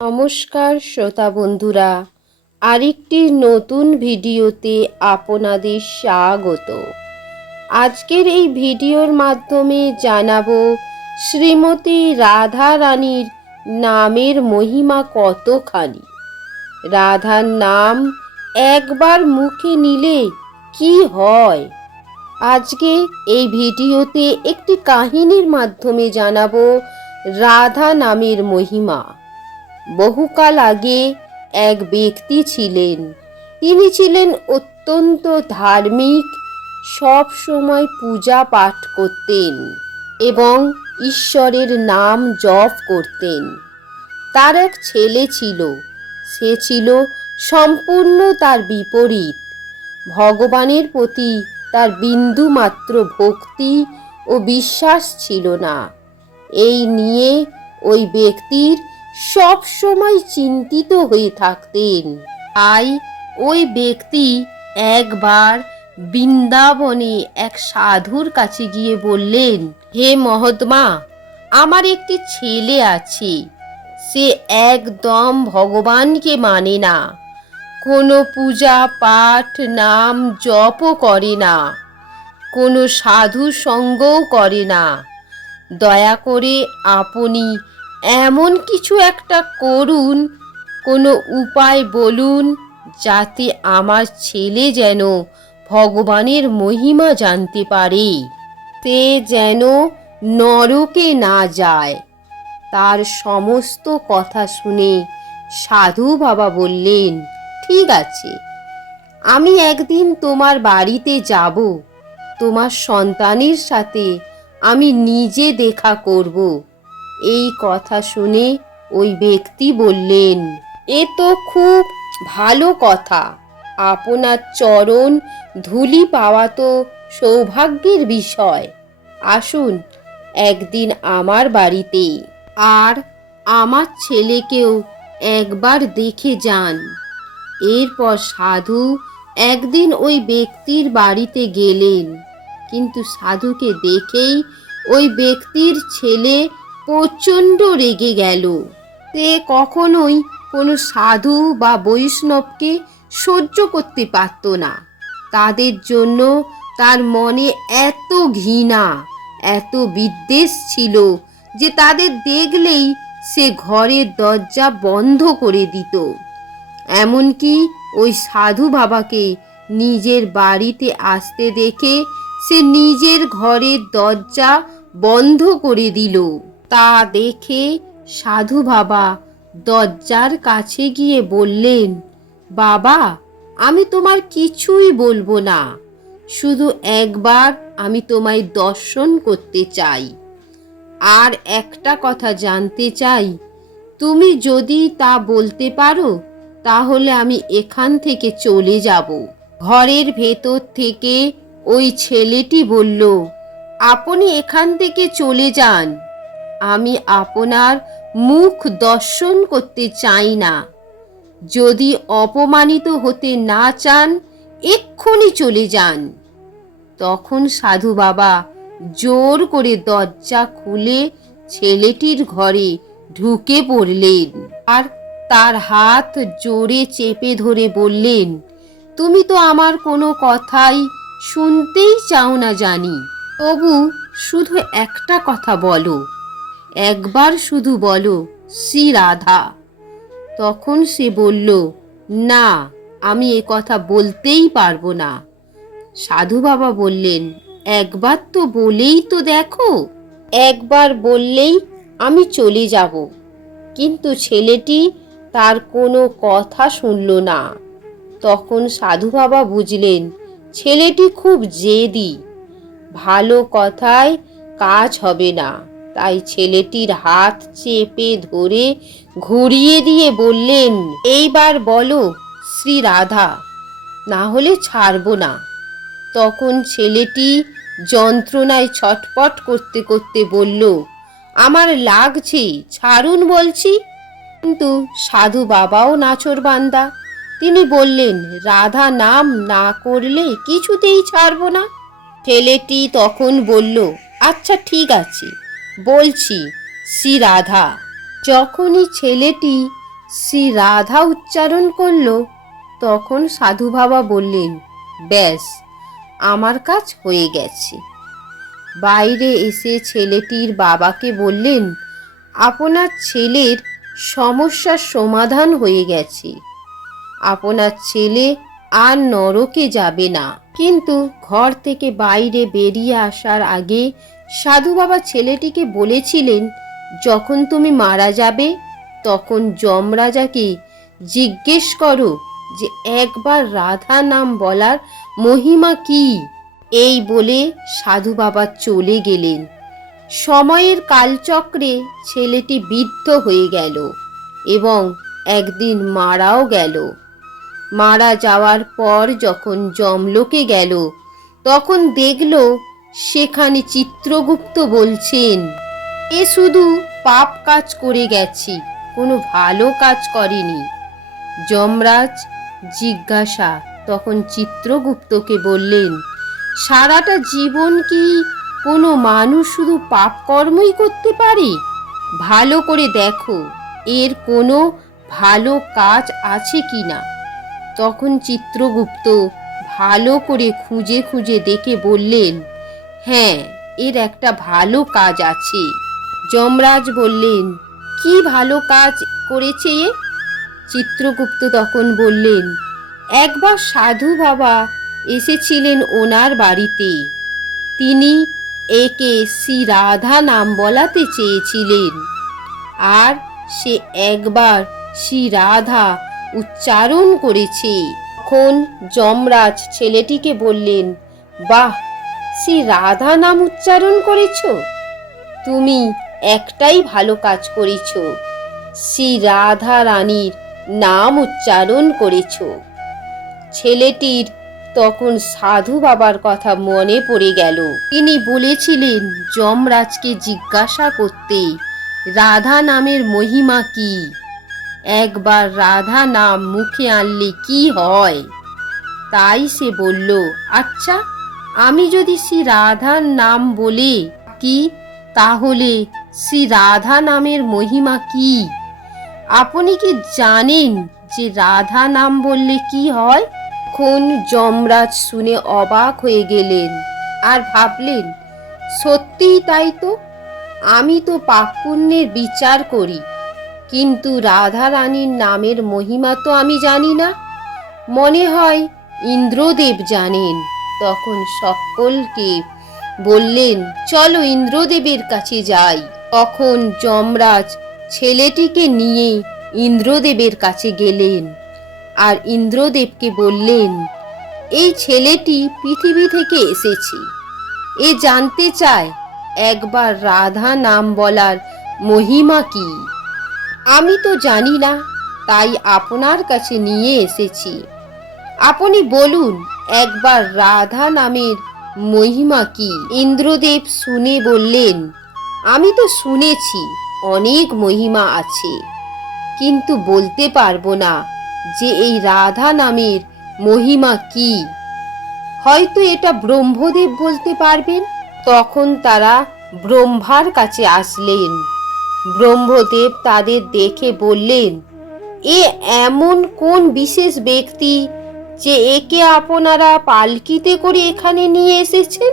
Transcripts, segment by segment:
নমস্কার শ্রোতা বন্ধুরা, আরেকটি নতুন ভিডিওতে আপনাদের স্বাগত। আজকের এই ভিডিওর মাধ্যমে জানাব শ্রীমতী রাধা রানীর নামের মহিমা কতখানি? রাধার নাম একবার মুখে নিলে কি হয়? আজকে এই ভিডিওতে একটি কাহিনীর মাধ্যমে জানাব রাধা নামের মহিমা। বহুকাল আগে এক ব্যক্তি ছিলেন। তিনি ছিলেন অত্যন্ত ধার্মিক, সব সময় পূজা পাঠ করতেন এবং ঈশ্বরের নাম জপ করতেন। তার এক ছেলে ছিল, সে ছিল সম্পূর্ণ তার বিপরীত। ভগবানের প্রতি তার বিন্দু মাত্র ভক্তি ও বিশ্বাস ছিল না। এই নিয়ে ওই ব্যক্তির সব সময় চিন্তিত হয়ে থাকতেন। তাই ওই ব্যক্তি একবার বৃন্দাবনে এক সাধুর কাছে গিয়ে বললেন, হে মহাত্মা আমার একটি ছেলে আছে। সে একদম ভগবানকে মানে না। কোনো পূজা পাঠ, নাম জপও করে না। কোনো সাধু সঙ্গও করে না। দয়া করে আপনি এমন কিছু একটা করুন, কোনো উপায় বলুন, যাতে আমার ছেলে যেন ভগবানের মহিমা জানতে পারে। সে যেন নরকে না যায়। তার সমস্ত কথা শুনে সাধু বাবা বললেন, ঠিক আছে, আমি একদিন তোমার বাড়িতে যাব। তোমার সন্তানের সাথে আমি নিজে দেখা করব। এই কথা শুনে ওই ব্যক্তি বললেন, এ তো খুব ভালো কথা। আপনার চরণ ধুলি পাওয়া তো সৌভাগ্যের বিষয়। আসুন একদিন আমার বাড়িতে আর আমার ছেলেকেও একবার দেখে যান। এরপর সাধু একদিন ওই ব্যক্তির বাড়িতে গেলেন। কিন্তু সাধুকে দেখেই ওই ব্যক্তির ছেলে প্রচণ্ড রেগে গেল। সে কখনোই কোনো সাধু বা বৈষ্ণবকে সহ্য করতে পারত না। তাদের জন্য তার মনে এত ঘৃণা, এত বিদ্বেষ ছিল যে তাদের দেখলেই সে ঘরের দরজা বন্ধ করে দিত। এমনকি ওই সাধু বাবাকে নিজের বাড়িতে আসতে দেখে সে নিজের ঘরের দরজা বন্ধ করে দিল। তা দেখে সাধু বাবা দরজার কাছে গিয়ে বললেন, বাবা, আমি তোমার কিছুই বলব না। শুধু একবার আমি তোমায় দর্শন করতে চাই। আর একটা কথা জানতে চাই, তুমি যদি তা বলতে পারো, তাহলে আমি এখান থেকে চলে যাব। ঘরের ভেতর থেকে ওই ছেলেটি বলল, আপনি এখান থেকে চলে যান। আমি আপনার মুখ দর্শন করতে চাই না। যদি অপমানিত হতে না চান, এক্ষুনি চলে যান। তখন সাধু বাবা জোর করে দরজা খুলে ছেলেটির ঘরে ঢুকে পড়লেন আর তার হাত জোরে চেপে ধরে বললেন, তুমি তো আমার কোনো কথাই শুনতেই চাও না জানি। তবু শুধু একটা কথা বলো। একবার শুধু বলো, শ্রী রাধা। তখন সে বলল, না, আমি এ কথা বলতেই পারব না। সাধু বাবা বললেন, একবার তো বলেই তো দেখো, একবার বললেই আমি চলে যাব। কিন্তু ছেলেটি তার কোনো কথা শুনল না। তখন সাধু বাবা বুঝলেন, ছেলেটি খুব জেদি, ভালো কথায় কাজ হবে না। তাই ছেলেটির হাত চেপে ধরে ঘুরিয়ে দিয়ে বললেন, এইবার বলো, শ্রী রাধা, না হলে ছাড়ব না। তখন ছেলেটি যন্ত্রণায় ছটপট করতে করতে বলল, আমার লাগছে, ছাড়ুন বলছি। কিন্তু সাধু বাবাও নাচর বান্দা, তিনি বললেন, রাধা নাম না করলে কিছুতেই ছাড়বো না। ছেলেটি তখন বলল আচ্ছা ঠিক আছে। বলছি, শ্রী রাধা। যখনই ছেলেটি শ্রী রাধা উচ্চারণ করল, তখন সাধু বাবা বললেন, ব্যাস, আমার কাজ হয়ে গেছে। বাইরে এসে ছেলেটির বাবাকে বললেন, আপনার ছেলের সমস্যার সমাধান হয়ে গেছে। আপনার ছেলে আর নরকে যাবে না। কিন্তু ঘর থেকে বাইরে বেরিয়ে আসার আগে সাধু বাবা ছেলেটিকে বলেছিলেন, যখন তুমি মারা যাবে, তখন যমরাজাকে জিজ্ঞেস করো যে একবার রাধা নাম বলার মহিমা কি? এই বলে সাধু বাবা চলে গেলেন। সময়ের কালচক্রে ছেলেটি বৃদ্ধ হয়ে গেল এবং একদিন মারাও গেল। মারা যাওয়ার পর যখন জমলোকে গেল, তখন দেখল সেখানে চিত্রগুপ্ত বলছেন, এ শুধু পাপ কাজ করে গেছি, কোনো ভালো কাজ করেনি। যমরাজ জিজ্ঞাসা তখন চিত্রগুপ্তকে বললেন, সারাটা জীবন কি কোনো মানুষ শুধু পাপ কর্মই করতে পারে? ভালো করে দেখো, এর কোনো ভালো কাজ আছে কি না? তখন চিত্রগুপ্ত ভালো করে খুঁজে খুঁজে দেখে বললেন হ্যাঁ এর একটা ভালো কাজ আছে। যমরাজ বললেন, কি ভালো কাজ করেছে চিত্রগুপ্ত তখন বললেন, একবার সাধু বাবা এসেছিলেন ওনার বাড়িতে। তিনি একে শ্রী রাধা নাম বলাতে চেয়েছিলেন। আর সে একবার শ্রী রাধা উচ্চারণ করেছে। তখন যমরাজ ছেলেটিকে বললেন, বাহ শ্রী রাধা নাম উচ্চারণ করেছ? তুমি একটাই ভালো কাজ করেছ। শ্রী রাধা রানীর নাম উচ্চারণ করেছ। ছেলেটির তখন সাধু বাবার কথা মনে পড়ে গেল। তিনি বলেছিলেন, যমরাজকে জিজ্ঞাসা করতে রাধা নামের মহিমা কি? একবার রাধা নাম মুখে আনলে কি হয়? তাই সে বলল আচ্ছা আমি যদি শ্রী রাধার নাম বলে কি, তাহলে শ্রী রাধা নামের মহিমা কি? আপনি কি জানেন যে রাধা নাম বললে কি হয়? তখন যমরাজ শুনে অবাক হয়ে গেলেন আর ভাবলেন, সত্যিই তাই তো। আমি তো পাপ পুণ্যের বিচার করি, কিন্তু রাধা রানীর নামের মহিমা তো আমি জানি না। মনে হয় ইন্দ্রদেব জানেন। তখন সকলকে বললেন, চলো ইন্দ্রদেবের কাছে যাই। তখন যমরাজ ছেলেটিকে নিয়ে ইন্দ্রদেবের কাছে গেলেন আর ইন্দ্রদেবকে বললেন, এই ছেলেটি পৃথিবী থেকে এসেছে। এ জানতে চায় একবার রাধা নাম বলার মহিমা কি? আমি তো জানি না, তাই আপনার কাছে নিয়ে এসেছি। আপনি বলুন একবার রাধা নামের মহিমা কি ইন্দ্রদেব শুনে বললেন, আমি তো শুনেছি অনেক মহিমা আছে, কিন্তু বলতে পারব না যে এই রাধা নামের মহিমা কি। হয়তো এটা ব্রহ্মদেব বলতে পারবেন। তখন তারা ব্রহ্মার কাছে আসলেন। ব্রহ্মদেব তাদের দেখে বললেন, এ এমন কোন বিশেষ ব্যক্তি যে একে আপনারা পালকিতে করে এখানে নিয়ে এসেছেন?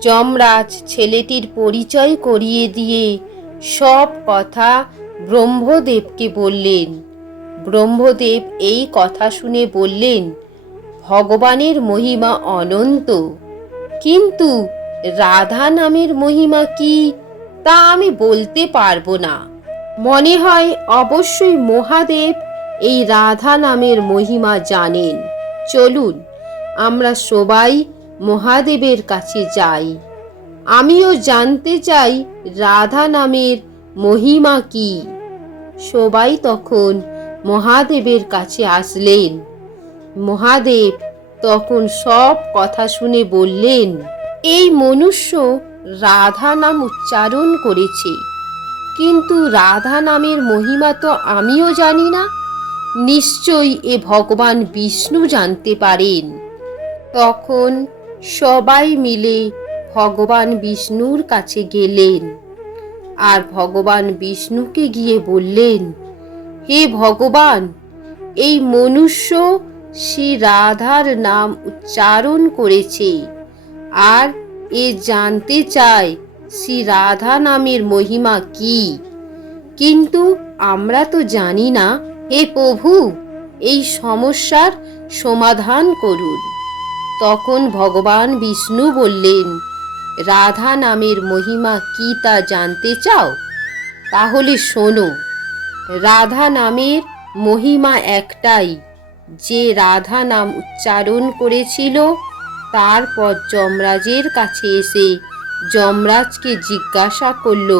যমরাজ ছেলেটির পরিচয় করিয়ে দিয়ে সব কথা ব্রহ্মদেবকে বললেন। ব্রহ্মদেব এই কথা শুনে বললেন, ভগবানের মহিমা অনন্ত। কিন্তু রাধা নামের মহিমা কি? তা আমি বলতে পারব না। মনে হয় অবশ্যই মহাদেব এই রাধা নামের মহিমা জানেন। চলুন, আমরা সবাই মহাদেবের কাছে যাই। আমিও জানতে চাই রাধা নামের মহিমা কি। সবাই তখন মহাদেবের কাছে আসলেন। মহাদেব তখন সব কথা শুনে বললেন, এই মনুষ্য রাধা নাম উচ্চারণ করেছে, কিন্তু রাধা নামের মহিমা তো আমিও জানি না। নিশ্চয়ই এ ভগবান বিষ্ণু জানতে পারেন। তখন সবাই মিলে ভগবান বিষ্ণুর কাছে গেলেন। আর ভগবান বিষ্ণুকে গিয়ে বললেন, হে ভগবান, এই মনুষ্য শ্রী রাধার নাম উচ্চারণ করেছে। আর এ জানতে চায় শ্রী রাধা নামের মহিমা কি। কিন্তু আমরা তো জানি না হে প্রভু, এই সমস্যার সমাধান করুন। তখন ভগবান বিষ্ণু বললেন, রাধা নামের মহিমা কি তা জানতে চাও? তাহলে শোনো, রাধা নামের মহিমা একটাই, যে রাধা নাম উচ্চারণ করেছিল, তারপর যমরাজের কাছে এসে যমরাজকে জিজ্ঞাসা করল,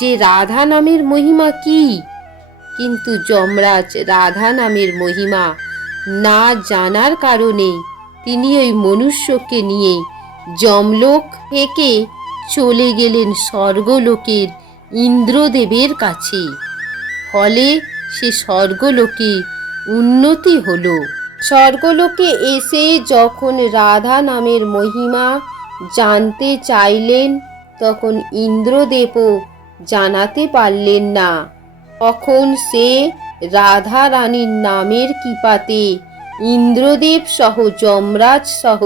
যে রাধা নামের মহিমা কি? কিন্তু যমরাজ রাধা নামের মহিমা না জানার কারণে তিনি ওই মনুষ্যকে নিয়ে যমলোক থেকে চলে গেলেন স্বর্গলোকের ইন্দ্রদেবের কাছে। ফলে সে স্বর্গলোকে উন্নতি হলো। স্বর্গলোকে এসে যখন রাধা নামের মহিমা জানতে চাইলেন, তখন ইন্দ্রদেবও জানাতে পারলেন না। তখন সে রাধা রানীর নামের কৃপাতে ইন্দ্রদেব সহ, যমরাজ সহ,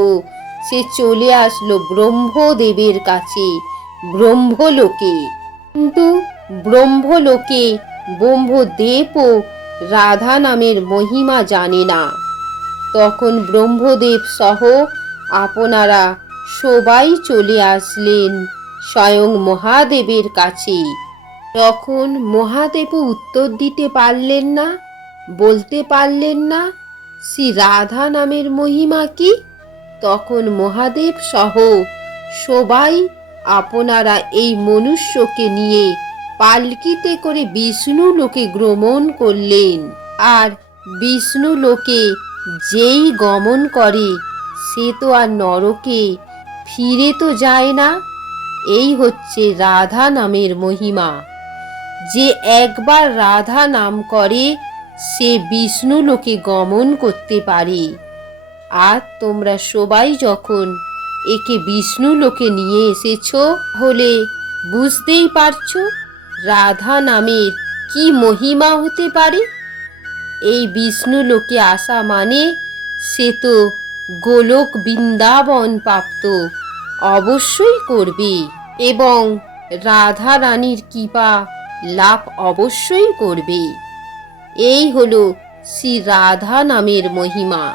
সে চলে আসলো ব্রহ্মদেবের কাছে, ব্রহ্মলোকে। কিন্তু ব্রহ্মলোকে ব্রহ্মদেবও রাধা নামের মহিমা জানে না। তখন ব্রহ্মদেব সহ আপনারা সবাই চলে আসলেন স্বয়ং মহাদেবের কাছে। তখন মহাদেব উত্তর দিতে পারলেন না, বলতে পারলেন না, শ্রী রাধা নামের মহিমা কি? তখন মহাদেব সহ সবাই আপনারা এই মনুষ্যকে নিয়ে পালকিতে করে বিষ্ণু লোকে ভ্রমণ করলেন। আর বিষ্ণু লোকে যেই গমন করে, সে তো আর নরকে ফিরে তো যায় না। এই হচ্ছে রাধা নামের মহিমা। যে একবার রাধা নাম করে, সে বিষ্ণু লোকে গমন করতে পারে। আর তোমরা সবাই যখন একে বিষ্ণু লোকে নিয়ে এসেছ হলে বুঝতেই পারছ রাধা নামের কি মহিমা হতে পারে। এই বিষ্ণু লোকে আসা মানে সে তো গোলক বৃন্দাবন প্রাপ্ত, অবশ্যই করবে। এবং রাধা রানীর কৃপা লাভ অবশ্যই করবে এই হলো শ্রী রাধা নামের মহিমা।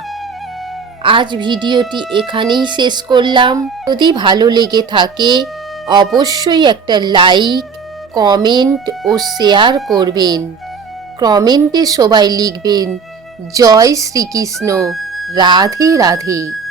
আজ ভিডিওটি এখানেই শেষ করলাম। যদি ভালো লেগে থাকে, অবশ্যই একটা লাইক, কমেন্ট ও শেয়ার করবেন। কমেন্টে সবাই লিখবেন, জয় শ্রীকৃষ্ণ, রাধে রাধে।